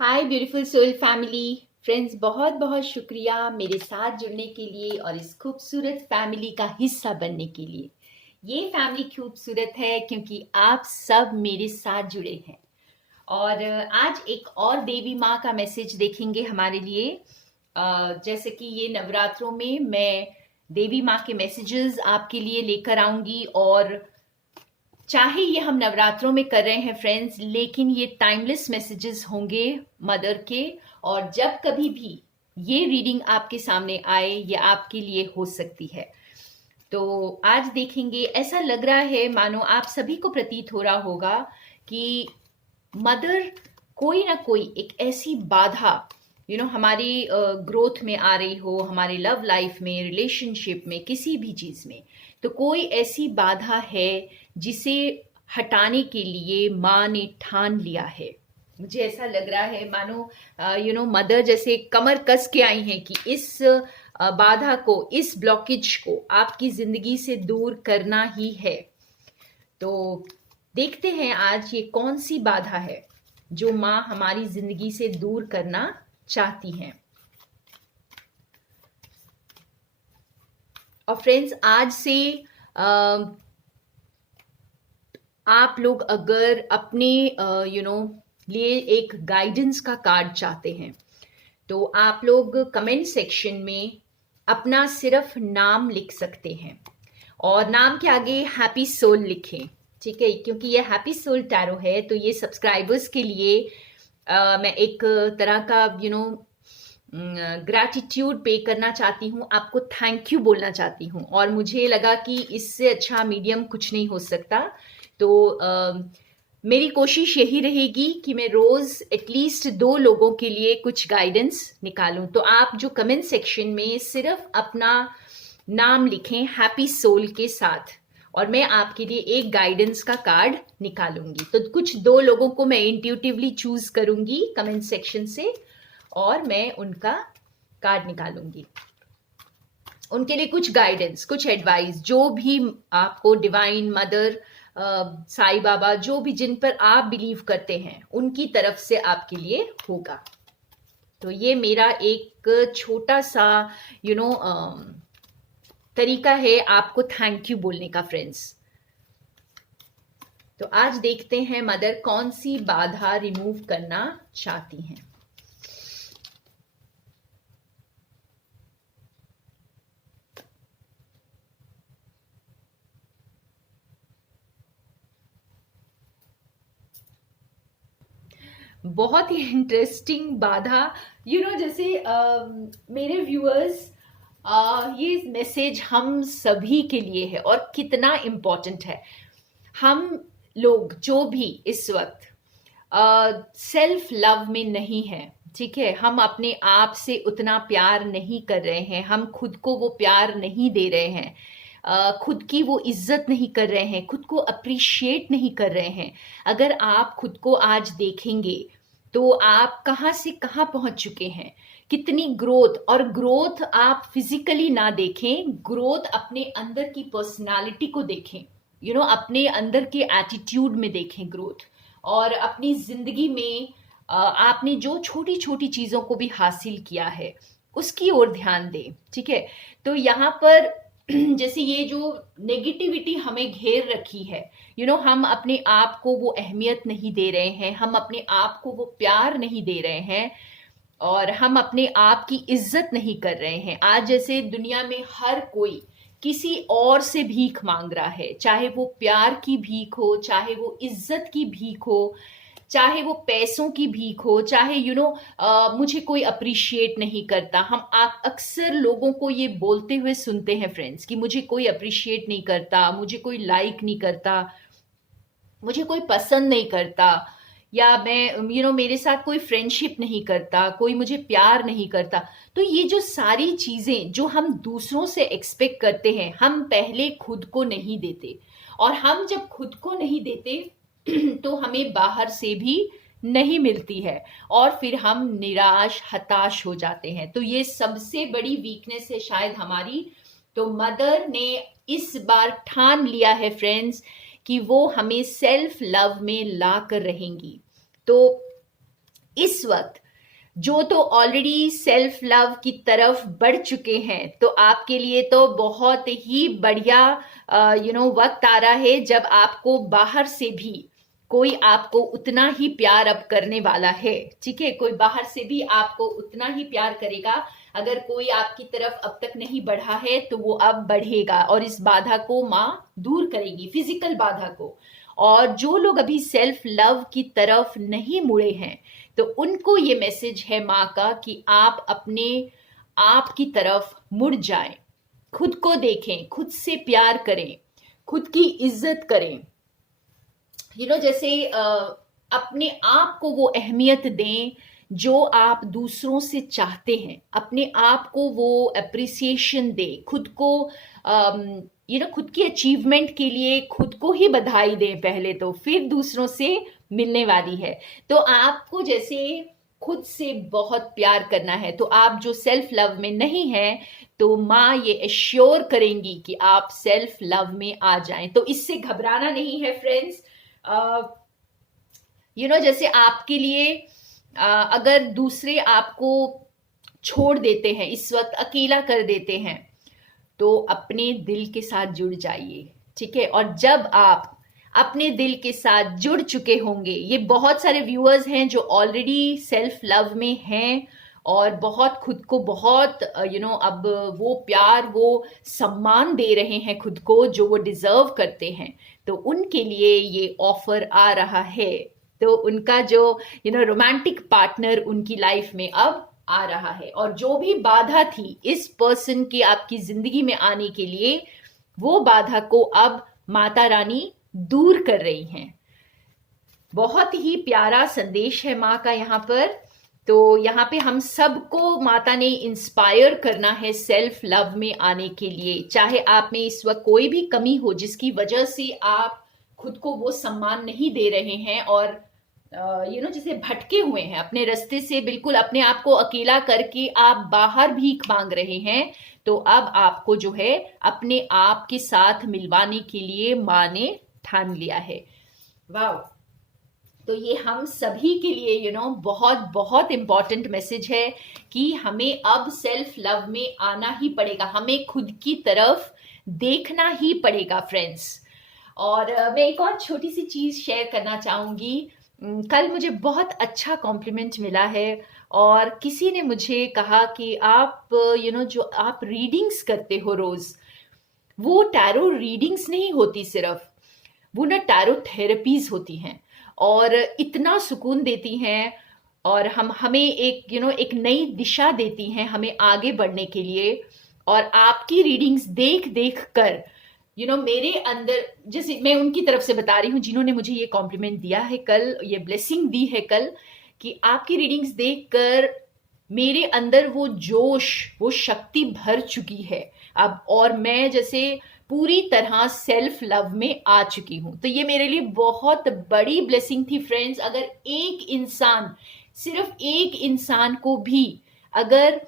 हाय beautiful soul family friends, बहुत बहुत शुक्रिया मेरे साथ जुड़ने के लिए और इस खूबसूरत फैमिली का हिस्सा बनने के लिए। ये फैमिली खूबसूरत है क्योंकि आप सब मेरे साथ जुड़े हैं। और आज एक और देवी माँ का मैसेज देखेंगे हमारे लिए। जैसे कि ये नवरात्रों में मैं देवी माँ के मैसेजेस आपके लिए लेकर आऊंगी, और चाहे ये हम नवरात्रों में कर रहे हैं फ्रेंड्स, लेकिन ये टाइमलेस मैसेजेस होंगे मदर के। और जब कभी भी ये रीडिंग आपके सामने आए, ये आपके लिए हो सकती है। तो आज देखेंगे, ऐसा लग रहा है मानो आप सभी को प्रतीत हो रहा होगा कि मदर कोई ना कोई एक ऐसी बाधा हमारी ग्रोथ में आ रही हो, हमारे लव लाइफ में, रिलेशनशिप में, किसी भी चीज में। तो कोई ऐसी बाधा है जिसे हटाने के लिए माँ ने ठान लिया है। मुझे ऐसा लग रहा है मानो मदर जैसे कमर कस के आई हैं कि इस बाधा को, इस ब्लॉकेज को आपकी जिंदगी से दूर करना ही है। तो देखते हैं आज ये कौन सी बाधा है जो माँ हमारी जिंदगी से दूर करना चाहती हैं। और फ्रेंड्स, आज से आप लोग अगर अपने लिए एक गाइडेंस का कार्ड चाहते हैं, तो आप लोग कमेंट सेक्शन में अपना सिर्फ नाम लिख सकते हैं और नाम के आगे हैप्पी सोल लिखें। ठीक है, क्योंकि ये हैप्पी सोल टैरो है, तो ये सब्सक्राइबर्स के लिए मैं एक तरह का ग्रैटिट्यूड पे करना चाहती हूँ, आपको थैंक यू बोलना चाहती हूँ। और मुझे लगा कि इससे अच्छा मीडियम कुछ नहीं हो सकता। तो मेरी कोशिश यही रहेगी कि मैं रोज एटलीस्ट 2 लोगों के लिए कुछ गाइडेंस निकालूं। तो आप जो कमेंट सेक्शन में सिर्फ अपना नाम लिखें हैप्पी सोल के साथ, और मैं आपके लिए एक गाइडेंस का कार्ड निकालूंगी। तो कुछ 2 लोगों को मैं इंट्यूटिवली चूज करूंगी कमेंट सेक्शन से, और मैं उनका कार्ड निकालूंगी। उनके लिए कुछ गाइडेंस, कुछ एडवाइस, जो भी आपको डिवाइन मदर, साईं बाबा, जो भी जिन पर आप बिलीव करते हैं, उनकी तरफ से आपके लिए होगा। तो ये मेरा एक छोटा सा तरीका है आपको थैंक यू बोलने का फ्रेंड्स। तो आज देखते हैं मदर कौन सी बाधा रिमूव करना चाहती हैं। बहुत ही इंटरेस्टिंग बाधा, जैसे मेरे व्यूअर्स, ये मैसेज हम सभी के लिए है और कितना इम्पोर्टेंट है। हम लोग जो भी इस वक्त सेल्फ लव में नहीं है, ठीक है, हम अपने आप से उतना प्यार नहीं कर रहे हैं, हम खुद को वो प्यार नहीं दे रहे हैं, खुद की वो इज्जत नहीं कर रहे हैं, खुद को अप्रिशिएट नहीं कर रहे हैं। अगर आप खुद को आज देखेंगे तो आप कहाँ से कहाँ पहुंच चुके हैं, कितनी ग्रोथ। और ग्रोथ आप फिजिकली ना देखें, ग्रोथ अपने अंदर की पर्सनालिटी को देखें, अपने अंदर के एटीट्यूड में देखें ग्रोथ। और अपनी जिंदगी में आपने जो छोटी छोटी चीजों को भी हासिल किया है उसकी ओर ध्यान दें। ठीक है, तो यहाँ पर जैसे ये जो नेगेटिविटी हमें घेर रखी है, हम अपने आप को वो अहमियत नहीं दे रहे हैं, हम अपने आप को वो प्यार नहीं दे रहे हैं, और हम अपने आप की इज्जत नहीं कर रहे हैं। आज जैसे दुनिया में हर कोई किसी और से भीख मांग रहा है, चाहे वो प्यार की भीख हो, चाहे वो इज्जत की भीख हो, चाहे वो पैसों की भीख हो, चाहे मुझे कोई अप्रिशिएट नहीं करता। हम आप अक्सर लोगों को ये बोलते हुए सुनते हैं फ्रेंड्स कि मुझे कोई अप्रिशिएट नहीं करता, मुझे कोई लाइक नहीं करता, मुझे कोई पसंद नहीं करता, या मैं मेरे साथ कोई फ्रेंडशिप नहीं करता, कोई मुझे प्यार नहीं करता। तो ये जो सारी चीजें जो हम दूसरों से एक्सपेक्ट करते हैं, हम पहले खुद को नहीं देते। और हम जब खुद को नहीं देते तो हमें बाहर से भी नहीं मिलती है, और फिर हम निराश, हताश हो जाते हैं। तो ये सबसे बड़ी वीकनेस है शायद हमारी। तो मदर ने इस बार ठान लिया है फ्रेंड्स कि वो हमें सेल्फ लव में ला कर रहेंगी। तो इस वक्त जो तो ऑलरेडी सेल्फ लव की तरफ बढ़ चुके हैं, तो आपके लिए तो बहुत ही बढ़िया वक्त आ रहा है जब आपको बाहर से भी कोई आपको उतना ही प्यार अब करने वाला है। ठीक है, कोई बाहर से भी आपको उतना ही प्यार करेगा। अगर कोई आपकी तरफ अब तक नहीं बढ़ा है तो वो अब बढ़ेगा, और इस बाधा को माँ दूर करेगी, फिजिकल बाधा को। और जो लोग अभी सेल्फ लव की तरफ नहीं मुड़े हैं, तो उनको ये मैसेज है माँ का कि आप अपने आप की तरफ मुड़ जाएं, खुद को देखें, खुद से प्यार करें, खुद की इज्जत करें। जैसे अपने आप को वो अहमियत दें जो आप दूसरों से चाहते हैं, अपने आप को वो अप्रिसिएशन दें, खुद को खुद की अचीवमेंट के लिए खुद को ही बधाई दें पहले, तो फिर दूसरों से मिलने वाली है। तो आपको जैसे खुद से बहुत प्यार करना है, तो आप जो सेल्फ लव में नहीं है, तो माँ ये एश्योर करेंगी कि आप सेल्फ लव में आ जाएं। तो इससे घबराना नहीं है फ्रेंड्स। जैसे आपके लिए अगर दूसरे आपको छोड़ देते हैं, इस वक्त अकेला कर देते हैं, तो अपने दिल के साथ जुड़ जाइए। ठीक है, और जब आप अपने दिल के साथ जुड़ चुके होंगे, ये बहुत सारे व्यूअर्स हैं जो ऑलरेडी सेल्फ लव में हैं और बहुत खुद को बहुत अब वो प्यार, वो सम्मान दे रहे हैं खुद को जो वो डिजर्व करते हैं, तो उनके लिए ये ऑफर आ रहा है। तो उनका जो रोमांटिक पार्टनर उनकी लाइफ में अब आ रहा है, और जो भी बाधा थी इस पर्सन के आपकी जिंदगी में आने के लिए, वो बाधा को अब माता रानी दूर कर रही हैं। बहुत ही प्यारा संदेश है माँ का यहाँ पर। तो यहाँ पे हम सबको माता ने इंस्पायर करना है सेल्फ लव में आने के लिए। चाहे आप में इस वक्त कोई भी कमी हो जिसकी वजह से आप खुद को वो सम्मान नहीं दे रहे हैं, और जैसे भटके हुए हैं अपने रास्ते से, बिल्कुल अपने आप को अकेला करके आप बाहर भीख मांग रहे हैं, तो अब आपको जो है अपने आप के साथ मिलवाने के लिए माँ ने ठान लिया है। वाह! तो ये हम सभी के लिए बहुत बहुत इंपॉर्टेंट मैसेज है कि हमें अब सेल्फ लव में आना ही पड़ेगा, हमें खुद की तरफ देखना ही पड़ेगा फ्रेंड्स। और मैं एक और छोटी सी चीज शेयर करना चाहूंगी। कल मुझे बहुत अच्छा कॉम्प्लीमेंट मिला है, और किसी ने मुझे कहा कि आप जो आप रीडिंग्स करते हो रोज, वो टैरो रीडिंग्स नहीं होती सिर्फ, वो ना टैरो थेरेपीज होती हैं और इतना सुकून देती हैं, और हमें एक एक नई दिशा देती हैं हमें आगे बढ़ने के लिए। और आपकी रीडिंग्स देख देख कर मेरे अंदर, जैसे मैं उनकी तरफ से बता रही हूँ जिन्होंने मुझे ये कॉम्प्लीमेंट दिया है कल, ये ब्लेसिंग दी है कल, कि आपकी रीडिंग्स देखकर मेरे अंदर वो जोश, वो शक्ति भर चुकी है अब, और मैं जैसे पूरी तरह सेल्फ लव में आ चुकी हूँ। तो ये मेरे लिए बहुत बड़ी ब्लेसिंग थी फ्रेंड्स। अगर एक इंसान, सिर्फ एक इंसान को भी अगर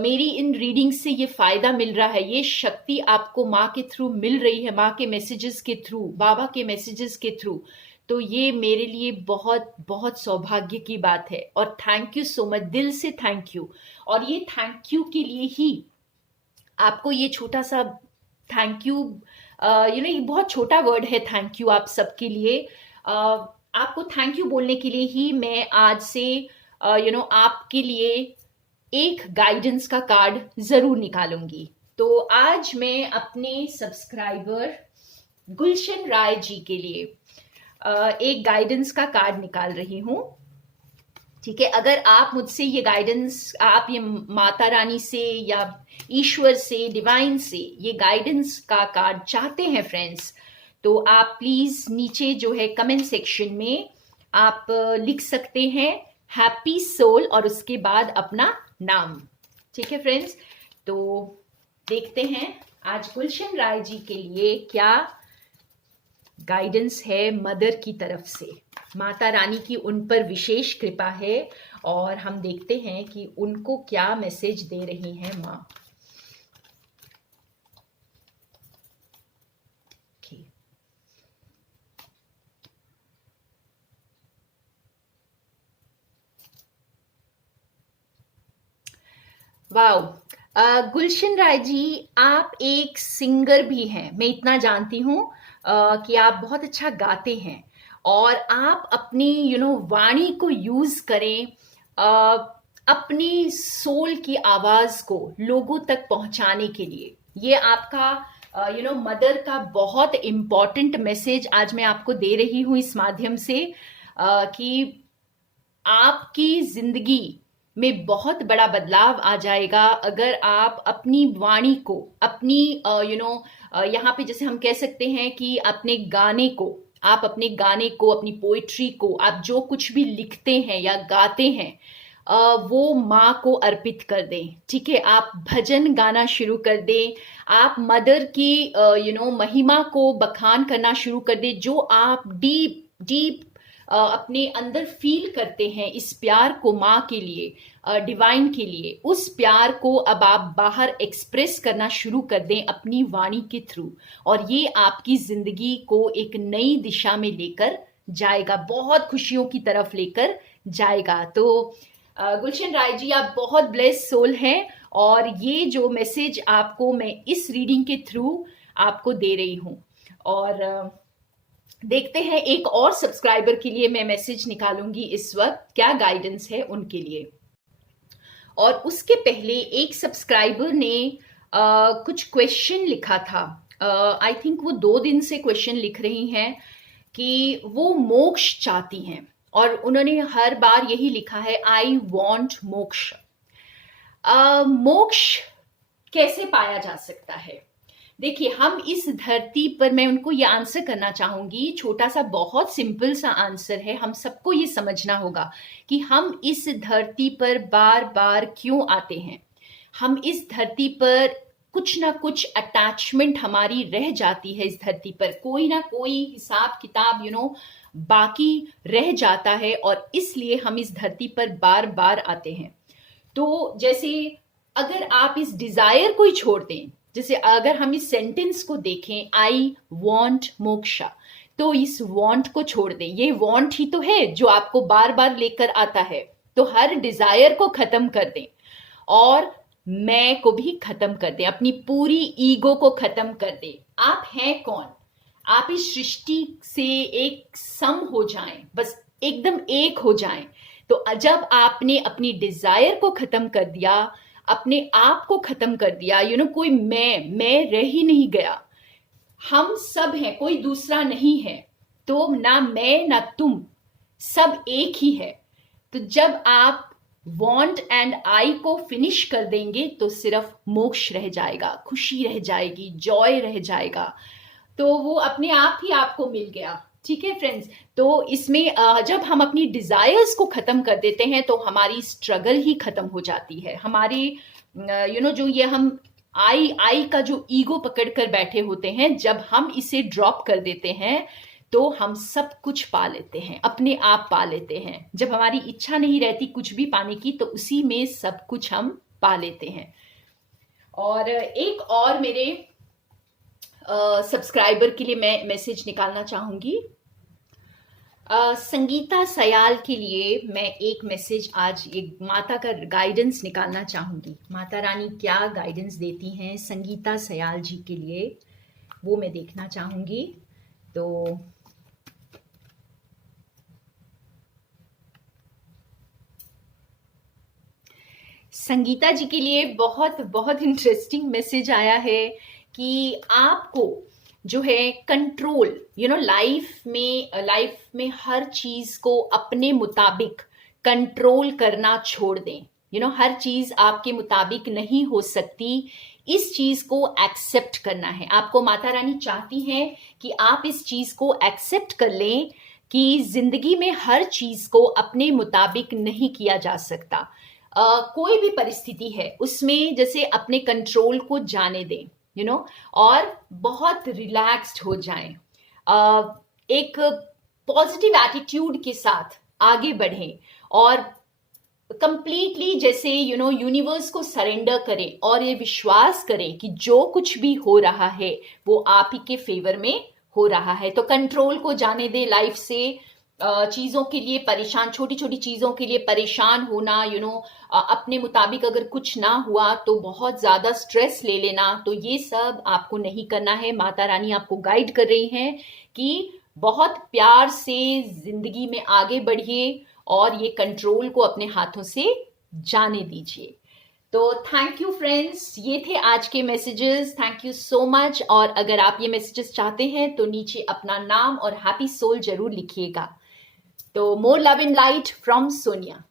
मेरी इन रीडिंग से ये फायदा मिल रहा है, ये शक्ति आपको माँ के थ्रू मिल रही है, माँ के मैसेजेस के थ्रू, बाबा के मैसेजेस के थ्रू, तो ये मेरे लिए बहुत बहुत सौभाग्य की बात है। और थैंक यू सो मच, दिल से थैंक यू। और ये थैंक यू के लिए ही आपको ये छोटा सा थैंक यू, ये बहुत छोटा वर्ड है थैंक यू आप सबके लिए। आपको थैंक यू बोलने के लिए ही मैं आज से आपके लिए एक गाइडेंस का कार्ड जरूर निकालूंगी। तो आज मैं अपने सब्सक्राइबर गुलशन राय जी के लिए एक गाइडेंस का कार्ड निकाल रही हूं। ठीक है, अगर आप मुझसे ये गाइडेंस, आप ये माता रानी से या ईश्वर से, डिवाइन से ये गाइडेंस का कार्ड चाहते हैं फ्रेंड्स, तो आप प्लीज नीचे जो है कमेंट सेक्शन में आप लिख सकते हैं हैप्पी सोल और उसके बाद अपना नाम। ठीक है फ्रेंड्स, तो देखते हैं आज गुलशन राय जी के लिए क्या गाइडेंस है मदर की तरफ से। माता रानी की उन पर विशेष कृपा है, और हम देखते हैं कि उनको क्या मैसेज दे रही हैं माँ। वाओ। गुलशन राय जी, आप एक सिंगर भी हैं, मैं इतना जानती हूँ कि आप बहुत अच्छा गाते हैं और आप अपनी वाणी को यूज करें अपनी सोल की आवाज को लोगों तक पहुंचाने के लिए। ये आपका मदर का बहुत इम्पोर्टेंट मैसेज आज मैं आपको दे रही हूँ इस माध्यम से कि आपकी जिंदगी में बहुत बड़ा बदलाव आ जाएगा अगर आप अपनी वाणी को, अपनी यहाँ पे जैसे हम कह सकते हैं कि अपने गाने को, आप अपने गाने को, अपनी पोइट्री को, आप जो कुछ भी लिखते हैं या गाते हैं वो माँ को अर्पित कर दें। ठीक है, आप भजन गाना शुरू कर दें, आप मदर की महिमा को बखान करना शुरू कर दें। जो आप डीप डीप अपने अंदर फील करते हैं इस प्यार को माँ के लिए, डिवाइन के लिए, उस प्यार को अब आप बाहर एक्सप्रेस करना शुरू कर दें अपनी वाणी के थ्रू, और ये आपकी जिंदगी को एक नई दिशा में लेकर जाएगा, बहुत खुशियों की तरफ लेकर जाएगा। तो गुलशन राय जी, आप बहुत ब्लेस्ड सोल हैं और ये जो मैसेज आपको मैं इस रीडिंग के थ्रू आपको दे रही हूं। और देखते हैं एक और सब्सक्राइबर के लिए मैं मैसेज निकालूंगी इस वक्त, क्या गाइडेंस है उनके लिए। और उसके पहले एक सब्सक्राइबर ने कुछ क्वेश्चन लिखा था। आई थिंक वो 2 दिन से क्वेश्चन लिख रही हैं कि वो मोक्ष चाहती हैं और उन्होंने हर बार यही लिखा है, आई वॉन्ट मोक्ष। मोक्ष कैसे पाया जा सकता है? देखिए, हम इस धरती पर, मैं उनको ये आंसर करना चाहूंगी, छोटा सा बहुत सिंपल सा आंसर है। हम सबको ये समझना होगा कि हम इस धरती पर बार बार क्यों आते हैं। हम इस धरती पर कुछ ना कुछ अटैचमेंट हमारी रह जाती है, इस धरती पर कोई ना कोई हिसाब किताब बाकी रह जाता है और इसलिए हम इस धरती पर बार बार आते हैं। तो जैसे अगर आप इस डिजायर को ही छोड़ दें, जैसे अगर हम इस सेंटेंस को देखें, आई वॉन्ट मोक्षा, तो इस वॉन्ट को छोड़ दें। ये वॉन्ट ही तो है जो आपको बार बार लेकर आता है। तो हर डिजायर को खत्म कर दें और मैं को भी खत्म कर दें, अपनी पूरी ईगो को खत्म कर दें। आप हैं कौन? आप इस सृष्टि से एक सम हो जाएं, बस एकदम एक हो जाएं। तो जब आपने अपनी डिजायर को खत्म कर दिया, अपने आप को खत्म कर दिया, कोई मैं रह ही नहीं गया। हम सब हैं, कोई दूसरा नहीं है। तो ना मैं ना तुम, सब एक ही है। तो जब आप वांट एंड आई को फिनिश कर देंगे तो सिर्फ मोक्ष रह जाएगा, खुशी रह जाएगी, जॉय रह जाएगा। तो वो अपने आप ही आपको मिल गया। ठीक है फ्रेंड्स, तो इसमें जब हम अपनी डिजायर्स को खत्म कर देते हैं तो हमारी स्ट्रगल ही खत्म हो जाती है। हमारी जो ये हम आई का जो ईगो पकड़ कर बैठे होते हैं, जब हम इसे ड्रॉप कर देते हैं तो हम सब कुछ पा लेते हैं, अपने आप पा लेते हैं। जब हमारी इच्छा नहीं रहती कुछ भी पाने की तो उसी में सब कुछ हम पा लेते हैं। और एक और मेरे सब्सक्राइबर के लिए मैं मैसेज निकालना चाहूंगी। संगीता सयाल के लिए मैं एक मैसेज, आज एक माता का गाइडेंस निकालना चाहूंगी। माता रानी क्या गाइडेंस देती हैं संगीता सयाल जी के लिए, वो मैं देखना चाहूंगी। तो संगीता जी के लिए बहुत बहुत इंटरेस्टिंग मैसेज आया है कि आपको जो है कंट्रोल, लाइफ में हर चीज को अपने मुताबिक कंट्रोल करना छोड़ दें। हर चीज आपके मुताबिक नहीं हो सकती, इस चीज को एक्सेप्ट करना है आपको। माता रानी चाहती हैं कि आप इस चीज को एक्सेप्ट कर लें कि जिंदगी में हर चीज को अपने मुताबिक नहीं किया जा सकता। कोई भी परिस्थिति है उसमें जैसे अपने कंट्रोल को जाने दें, और बहुत रिलैक्स्ड हो जाएं, एक पॉजिटिव एटीट्यूड के साथ आगे बढ़ें और कंप्लीटली जैसे यूनिवर्स को सरेंडर करें और ये विश्वास करें कि जो कुछ भी हो रहा है वो आप ही के फेवर में हो रहा है। तो कंट्रोल को जाने दें लाइफ से चीज़ों के लिए परेशान, छोटी छोटी चीज़ों के लिए परेशान होना, अपने मुताबिक अगर कुछ ना हुआ तो बहुत ज़्यादा स्ट्रेस ले लेना, तो ये सब आपको नहीं करना है। माता रानी आपको गाइड कर रही हैं कि बहुत प्यार से जिंदगी में आगे बढ़िए और ये कंट्रोल को अपने हाथों से जाने दीजिए। तो थैंक यू फ्रेंड्स, ये थे आज के messages. Thank you so much. और अगर आप ये मैसेजेस चाहते हैं तो नीचे अपना नाम और हैप्पी सोल जरूर लिखिएगा। तो more love and light from Sonia.